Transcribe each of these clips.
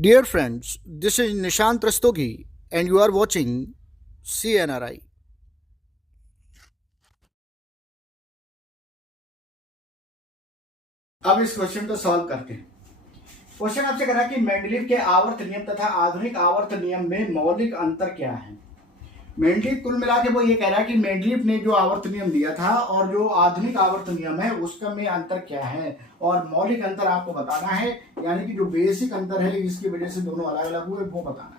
Dear friends, this is Nishant Rastogi and you are watching CNRI. अब इस question को solve करते हैं। क्वेश्चन आपसे कह रहा है कि मेंडलीव के आवर्त नियम तथा आधुनिक आवर्त नियम में मौलिक अंतर क्या है। मेंडलीव कुल मिला के वो ये कह रहा है कि मेंडलीव ने जो आवर्त नियम दिया था और जो आधुनिक आवर्त नियम है उसका में अंतर क्या है और मौलिक अंतर आपको बताना है, यानी कि जो बेसिक अंतर है जिसकी वजह से दोनों अलग अलग हुए वो बताना है।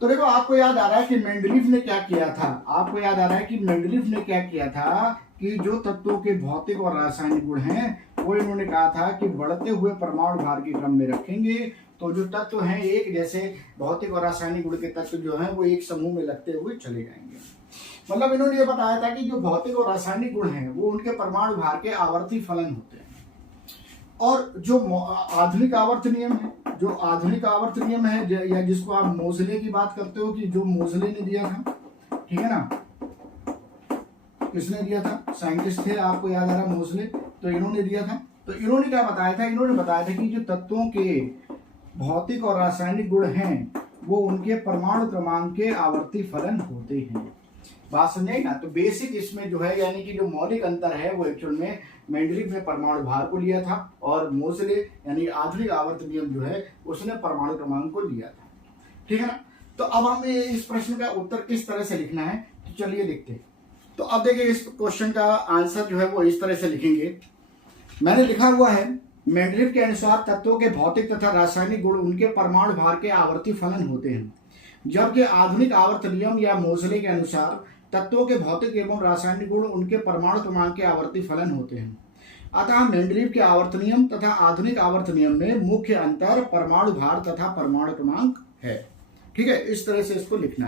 तो देखो, आपको याद आ रहा है कि मेंडलीव ने क्या किया था। आपको याद आ रहा है कि मेंडलीव ने क्या किया था कि जो तत्वों के भौतिक और रासायनिक गुण हैं वो इन्होंने कहा था कि बढ़ते हुए परमाणु भार के क्रम में रखेंगे। तो जो तत्व हैं एक जैसे भौतिक और रासायनिक गुण के तत्व जो हैं वो एक समूह में लगते हुए चले जाएंगे। मतलब इन्होंने ये बताया था कि जो भौतिक और रासायनिक गुण हैं वो उनके परमाणु भार के आवर्ती फलन होते हैं। और जो आधुनिक आवर्त नियम है, जो आधुनिक आवर्त नियम है या जिसको आप मोजले की बात करते हो कि जो मोजले ने दिया था, ठीक है ना, किसने दिया था? साइंटिस्ट थे, आपको याद आ रहा मोजले, तो इन्होंने दिया था। तो इन्होंने क्या बताया था? इन्होंने बताया था कि जो तत्वों के भौतिक और रासायनिक गुण हैं वो उनके परमाणु क्रमांक के आवर्ती फलन होते हैं। बात समझे ना? तो बेसिक इसमें जो है यानी कि जो मौलिक अंतर है वो एक्चुअल में मेंडलीव ने परमाणु भार को लिया था और मोजले यानी आधुनिक आवर्त नियम जो है उसने परमाणु क्रमांक को लिया था। ठीक है ना? तो अब हमें इस प्रश्न का उत्तर किस तरह से लिखना है, तो चलिए लिखते हैं। तो अब देखिए, इस क्वेश्चन का आंसर जो है वो इस तरह से लिखेंगे। मैंने लिखा हुआ है, मेंडलीव के अनुसार तत्वों के भौतिक तथा रासायनिक गुण उनके परमाणु भार के आवर्ती फलन होते हैं, जबकि आधुनिक आवर्त नियम या मोजले के अनुसार तत्वों के भौतिक एवं रासायनिक गुण उनके परमाणु क्रमांक के आवर्ती फलन होते हैं। अतः मेंडलीव के आवर्त नियम तथा आधुनिक आवर्त नियम में मुख्य अंतर परमाणु भार तथा परमाणु क्रमांक है। ठीक है, इस तरह से इसको लिखना है।